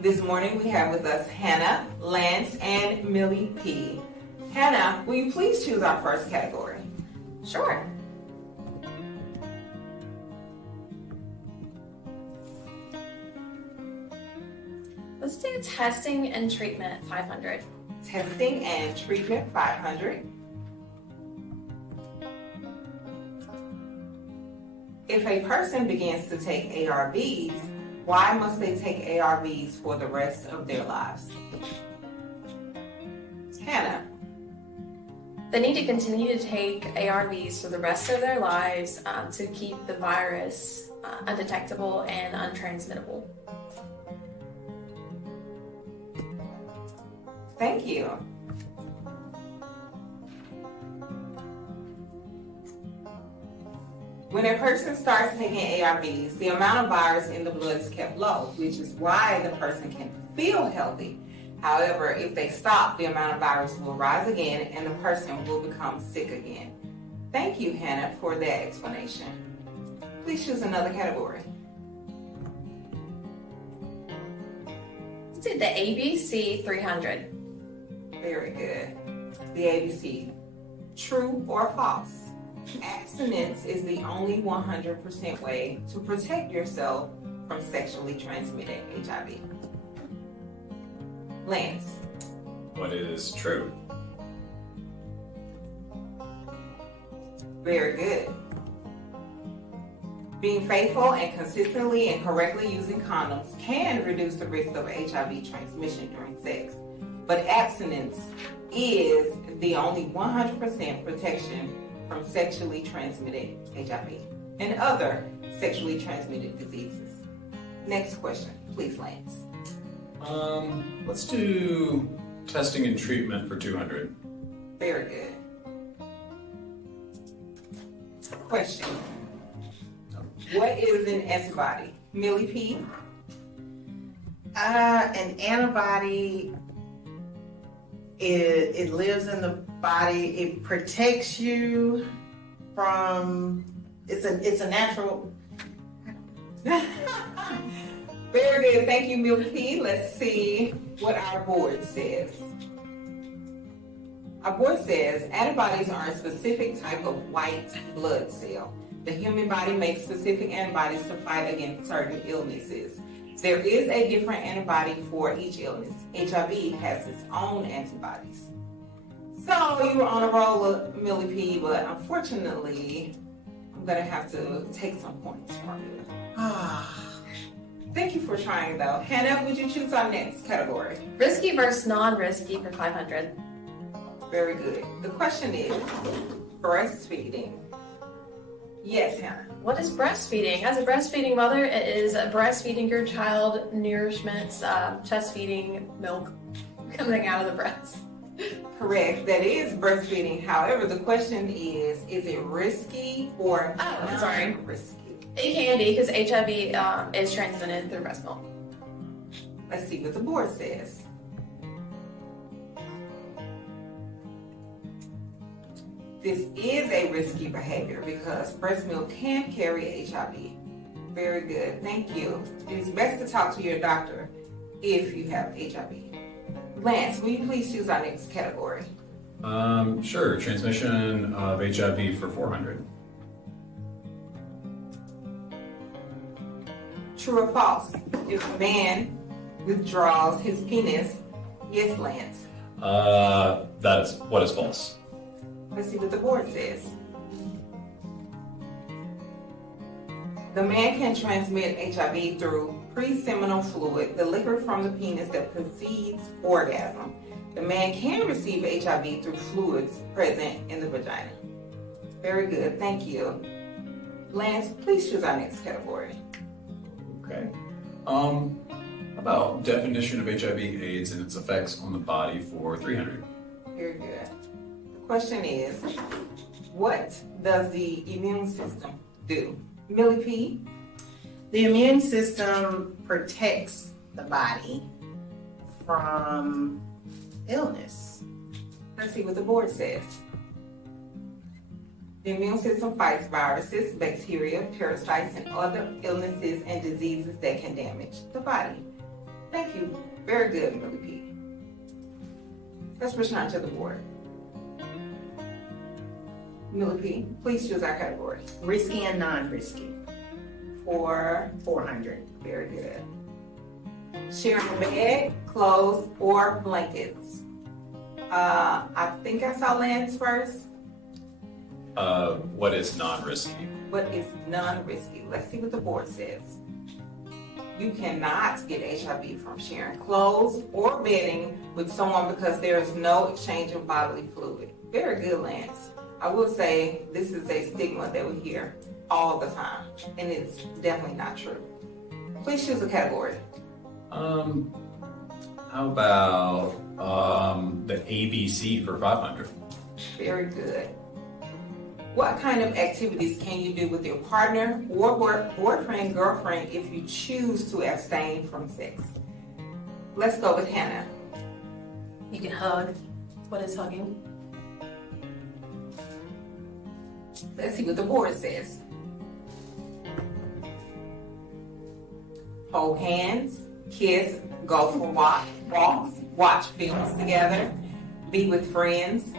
This morning we have with us Hannah, Lance, and Millie P. Hannah, will you please choose our first category? Sure. Let's do testing and treatment 500. Testing and treatment 500. If a person begins to take ARVs, why must they take ARVs for the rest of their lives? Hannah. They need to continue to take ARVs for the rest of their lives to keep the virus undetectable and untransmittable. Thank you. When a person starts taking ARVs, the amount of virus in the blood is kept low, which is why the person can feel healthy. However, if they stop, the amount of virus will rise again and the person will become sick again. Thank you, Hannah, for that explanation. Please choose another category. Let's do the ABC 300. Very good. The ABC. True or false? Abstinence is the only 100% way to protect yourself from sexually transmitted HIV. Lance. What is true? Very good. Being faithful and consistently and correctly using condoms can reduce the risk of HIV transmission during sex, but abstinence is the only 100% protection from sexually transmitted HIV and other sexually transmitted diseases. Next question, please, Lance. Let's do testing and treatment for 200. Very good. Question. What is an antibody? Millie P? An antibody, it lives in the body. It protects you from. It's a natural. Very good. Thank you, Millie P. Let's see what our board says. Our board says antibodies are a specific type of white blood cell. The human body makes specific antibodies to fight against certain illnesses. There is a different antibody for each illness. HIV has its own antibodies. So you were on a roll, Millie P, but unfortunately, I'm gonna have to take some points from you. Thank you for trying though. Hannah, would you choose our next category? Risky versus non-risky for 500. Very good. The question is breastfeeding. Yes, Hannah. What is breastfeeding? As a breastfeeding mother, it is breastfeeding your child nourishments, chest feeding milk coming out of the breast. Correct. That is breastfeeding. However, the question is it risky or sorry. risky? It can be because HIV is transmitted through breast milk. Let's see what the board says. This is a risky behavior because breast milk can carry HIV. Very good. Thank you. It is best to talk to your doctor if you have HIV. Lance, will you please choose our next category? Sure. Transmission of HIV for 400. True or false? If a man withdraws his penis, yes, Lance. That is what is false. Let's see what the board says. The man can transmit HIV through pre-seminal fluid, the liquid from the penis that precedes orgasm. The man can receive HIV through fluids present in the vagina. Very good, thank you. Lance, please choose our next category. Okay. About definition of HIV/AIDS and its effects on the body for 300. Very good. The question is, what does the immune system do? Millie P? The immune system protects the body from illness. Let's see what the board says. The immune system fights viruses, bacteria, parasites, and other illnesses and diseases that can damage the body. Thank you. Very good, Millie P. Let's return to the board. Millie P, please choose our category. Risky and non-risky. For 400. very good. Sharing a bed, clothes, or blankets. I think I saw Lance first. What is non-risky? What is non-risky? Let's see what the board says. You cannot get HIV from sharing clothes or bedding with someone because there is no exchange of bodily fluid. Very good, Lance. I will say this is a stigma that we hear all the time, and it's definitely not true. Please choose a category. How about the ABC for 500? Very good. What kind of activities can you do with your partner or boyfriend, girlfriend if you choose to abstain from sex? Let's go with Hannah. You can hug. What is hugging? Let's see what the board says. Hold hands, kiss, go for walks, watch films together, be with friends,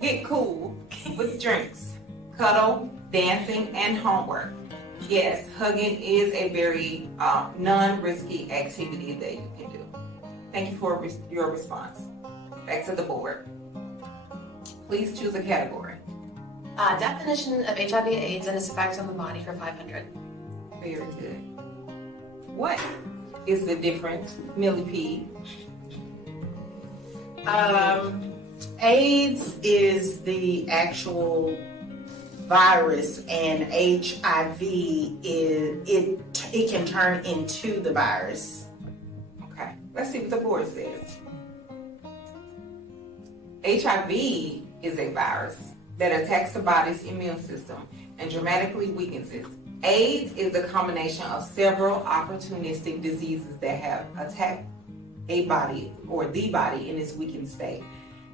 get cool with drinks, cuddle, dancing, and homework. Yes, hugging is a very non-risky activity that you can do. Thank you for your response. Back to the board. Please choose a category. Definition of HIV/AIDS and its effects on the body for 500. Very good. What is the difference, Millie P? AIDS is the actual virus, and HIV it can turn into the virus. Okay, let's see what the board says. HIV is a virus that attacks the body's immune system and dramatically weakens it. AIDS is a combination of several opportunistic diseases that have attacked a body or the body in its weakened state.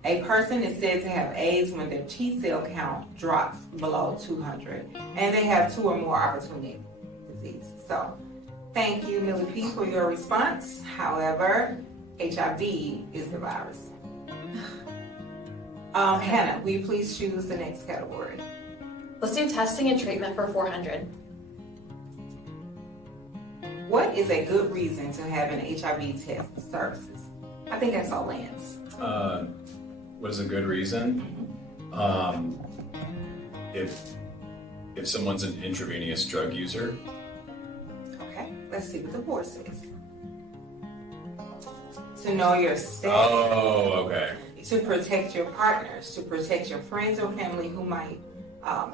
A person is said to have AIDS when their T cell count drops below 200 and they have 2 or more opportunistic diseases. So, thank you, Millie P, for your response. However, HIV is the virus. Hannah, will you please choose the next category? Let's do testing and treatment for 400. What is a good reason to have an HIV test services? I think I saw Lance. What is a good reason? If someone's an intravenous drug user. Okay, let's see what the board says. To know your status. Oh, okay. To protect your partners, to protect your friends or family who might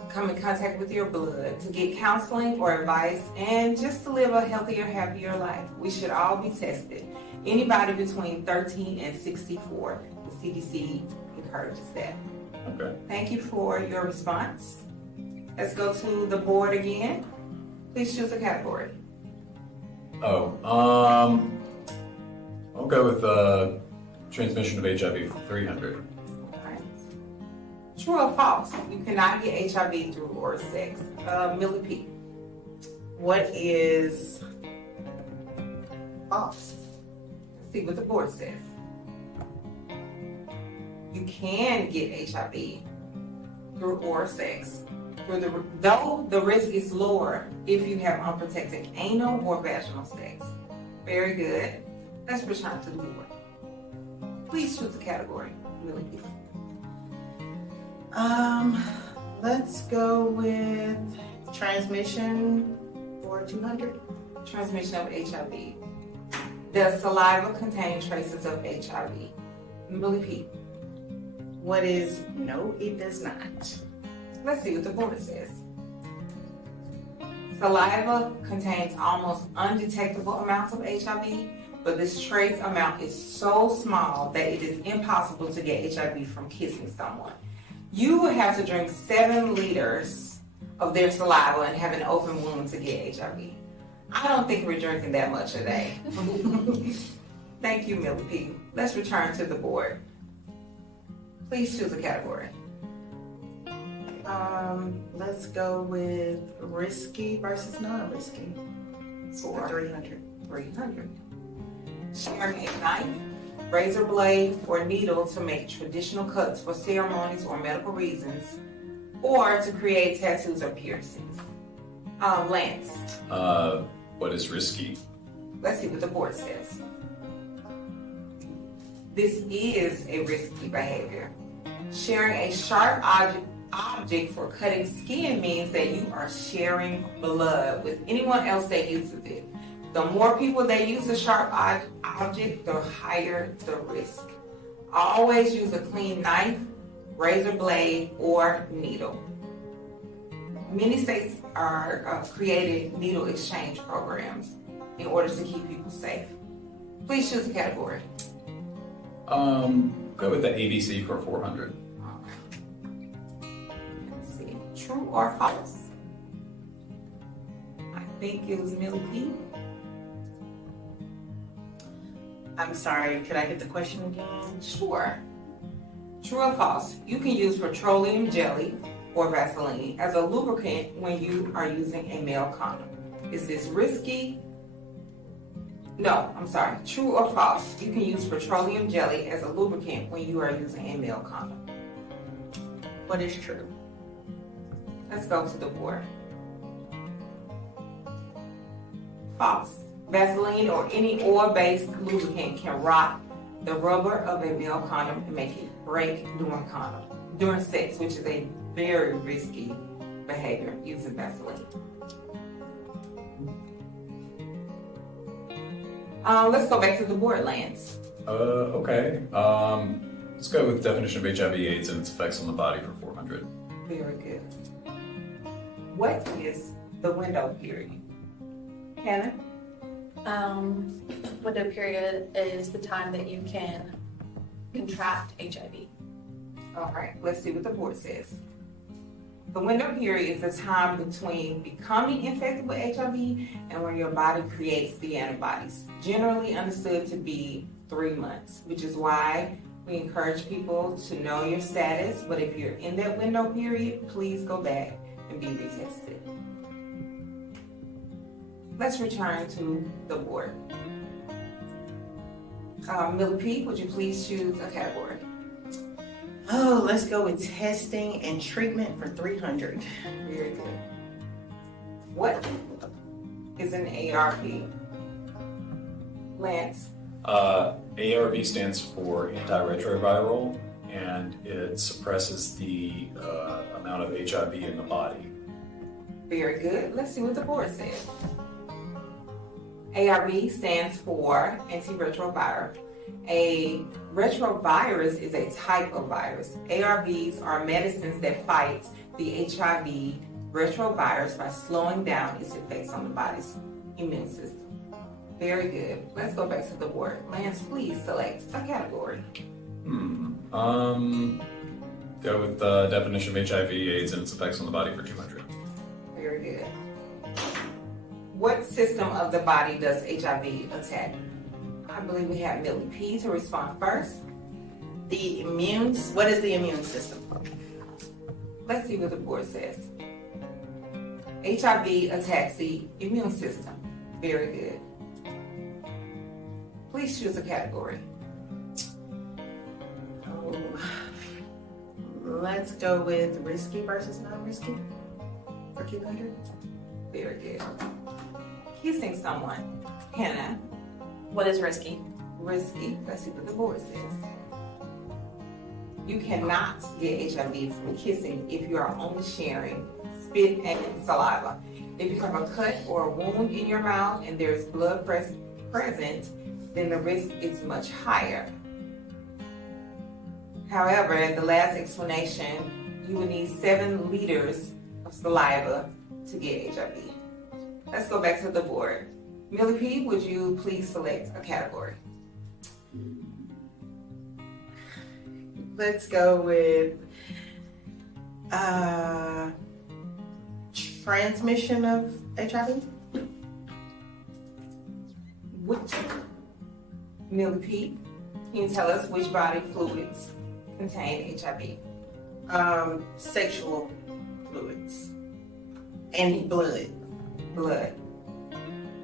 come in contact with your blood, to get counseling or advice, and just to live a healthier, happier life. We should all be tested. Anybody between 13 and 64, the CDC encourages that. Okay. Thank you for your response. Let's go to the board again. Please choose a category. I'll go with transmission of HIV for 300. Alright. True or false? You cannot get HIV through oral sex. Millie P. What is false? Let's see what the board says. You can get HIV through oral sex. Though the risk is lower if you have unprotected anal or vaginal sex. Very good. Let's return to the board. Please choose a category, Millie P. Let's go with transmission for 200. Transmission of HIV. Does saliva contain traces of HIV? Millie P. What is no, it does not. Let's see what the board says. Saliva contains almost undetectable amounts of HIV, but this trace amount is so small that it is impossible to get HIV from kissing someone. You would have to drink 7 liters of their saliva and have an open wound to get HIV. I don't think we're drinking that much a day. Thank you, Millie P. Let's return to the board. Please choose a category. Let's go with risky versus non-risky for 300. 300. sharing a knife, razor blade, or needle to make traditional cuts for ceremonies or medical reasons, or to create tattoos or piercings. Lance, What is risky? let's see what the board says. This is a risky behavior. Sharing a sharp object for cutting skin means that you are sharing blood with anyone else that uses it. The more people that use a sharp object, the higher the risk. Always use a clean knife, razor blade, or needle. Many states are created needle exchange programs in order to keep people safe. Please choose a category. Go with the ABC for 400. Let's see, true or false? I think it was Millie P. I'm sorry, could I get the question again? Sure. True or false? You can use petroleum jelly or Vaseline as a lubricant when you are using a male condom. Is this risky? No, I'm sorry. True or false? You can use petroleum jelly as a lubricant when you are using a male condom. What is true? Let's go to the board. False. Vaseline or any oil-based lubricant can rot the rubber of a male condom and make it break during sex, which is a very risky behavior, using Vaseline. Let's go back to the board, Lance. Okay. Let's go with definition of HIV/AIDS and its effects on the body for 400. Very good. What is the window period? Hannah? Window period is the time that you can contract HIV. All right, let's see what the board says. The window period is the time between becoming infected with HIV and when your body creates the antibodies, generally understood to be 3 months, which is why we encourage people to know your status. But if you're in that window period, please go back and be retested. Let's return to the board. Millie P, would you please choose a category? Oh, let's go with testing and treatment for 300. Very good. What is an ARV? Lance? ARV stands for antiretroviral, and it suppresses the amount of HIV in the body. Very good. Let's see what the board says. ARV stands for antiretroviral. A retrovirus is a type of virus. ARVs are medicines that fight the HIV retrovirus by slowing down its effects on the body's immune system. Very good. Let's go back to the board. Lance, please select a category. Go with the definition of HIV/AIDS and its effects on the body for 200. Very good. What system of the body does HIV attack? I believe we have Millie P to respond first. What is the immune system? Let's see what the board says. HIV attacks the immune system. Very good. Please choose a category. Oh, let's go with risky versus non-risky for 200. Very good. Kissing someone. Hannah. What is risky? Risky. Let's see what the board says. You cannot get HIV from kissing if you are only sharing spit and saliva. If you have a cut or a wound in your mouth and there is blood present, then the risk is much higher. However, in the last explanation, you would need 7 liters of saliva to get HIV. Let's go back to the board. Millie P, would you please select a category? Let's go with transmission of HIV. Which, Millie P, can you tell us which body fluids contain HIV? Sexual fluids and blood. Blood.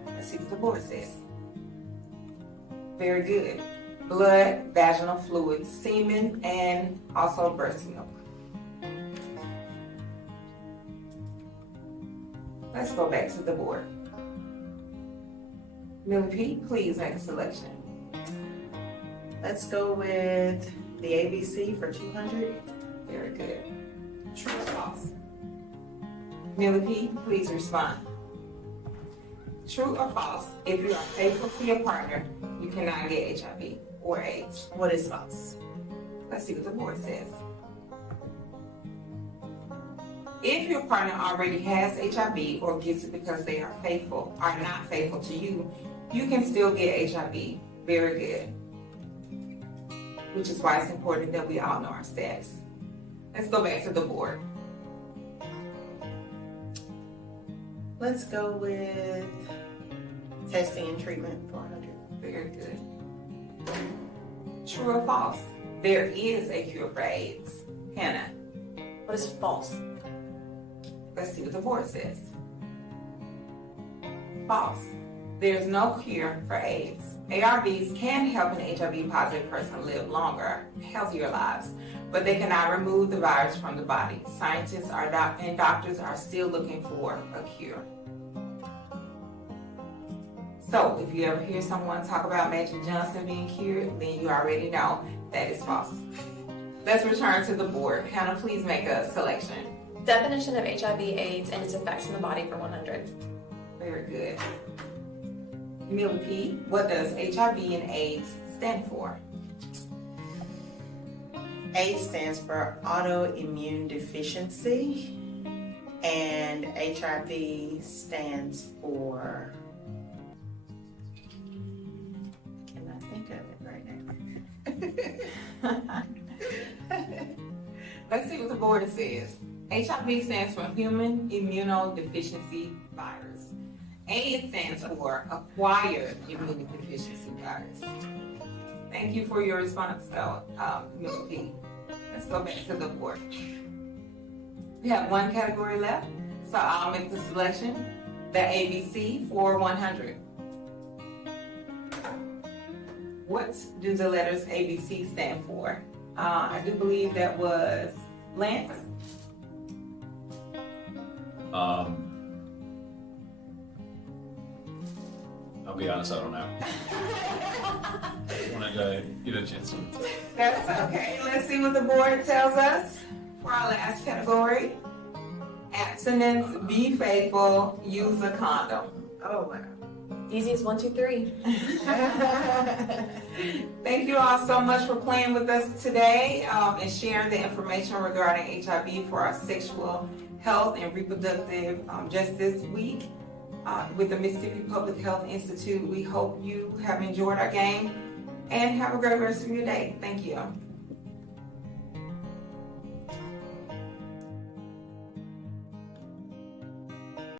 Let's see what the board says. Very good. Blood, vaginal fluid, semen, and also breast milk. Let's go back to the board. Millie P, please make a selection. Let's go with the ABC for 200. Very good. True or false? Millie P, please respond. True or false? If you are faithful to your partner, you cannot get HIV or AIDS. What is false? Let's see what the board says. If your partner already has HIV or gets it because they are not faithful to you, you can still get HIV. Very good. Which is why it's important that we all know our status. Let's go back to the board. Let's go with testing and treatment for 100. Very good. True or false? There is a cure for AIDS. Hannah, What is false? let's see what the board says. False. There's no cure for AIDS. ARVs can help an HIV positive person live longer, healthier lives, but they cannot remove the virus from the body. Scientists and doctors are still looking for a cure. So if you ever hear someone talk about Magic Johnson being cured, then you already know that is false. Let's return to the board. Hannah, please make a selection. Definition of HIV/AIDS and its effects on the body for 100. Very good. Millie P, what does HIV and AIDS stand for? A stands for autoimmune deficiency, and HIV stands for, I cannot think of it right now. Let's see what the board says. HIV stands for human immunodeficiency virus. AIDS stands for acquired immunodeficiency virus. Thank you for your response, though, Millie P. Let's go back to the board. We have one category left, so I'll make the selection. The ABC for 100. What do the letters ABC stand for? I do believe that was Lance. I'll be honest, I don't know. I wanted to get a chance to. That's okay. Let's see what the board tells us for our last category. Abstinence, be faithful, use a condom. Oh, wow. Easy as 1, 2, 3. Thank you all so much for playing with us today and sharing the information regarding HIV for our sexual health and reproductive justice week with the Mississippi Public Health Institute. We hope you have enjoyed our game and have a great rest of your day. Thank you.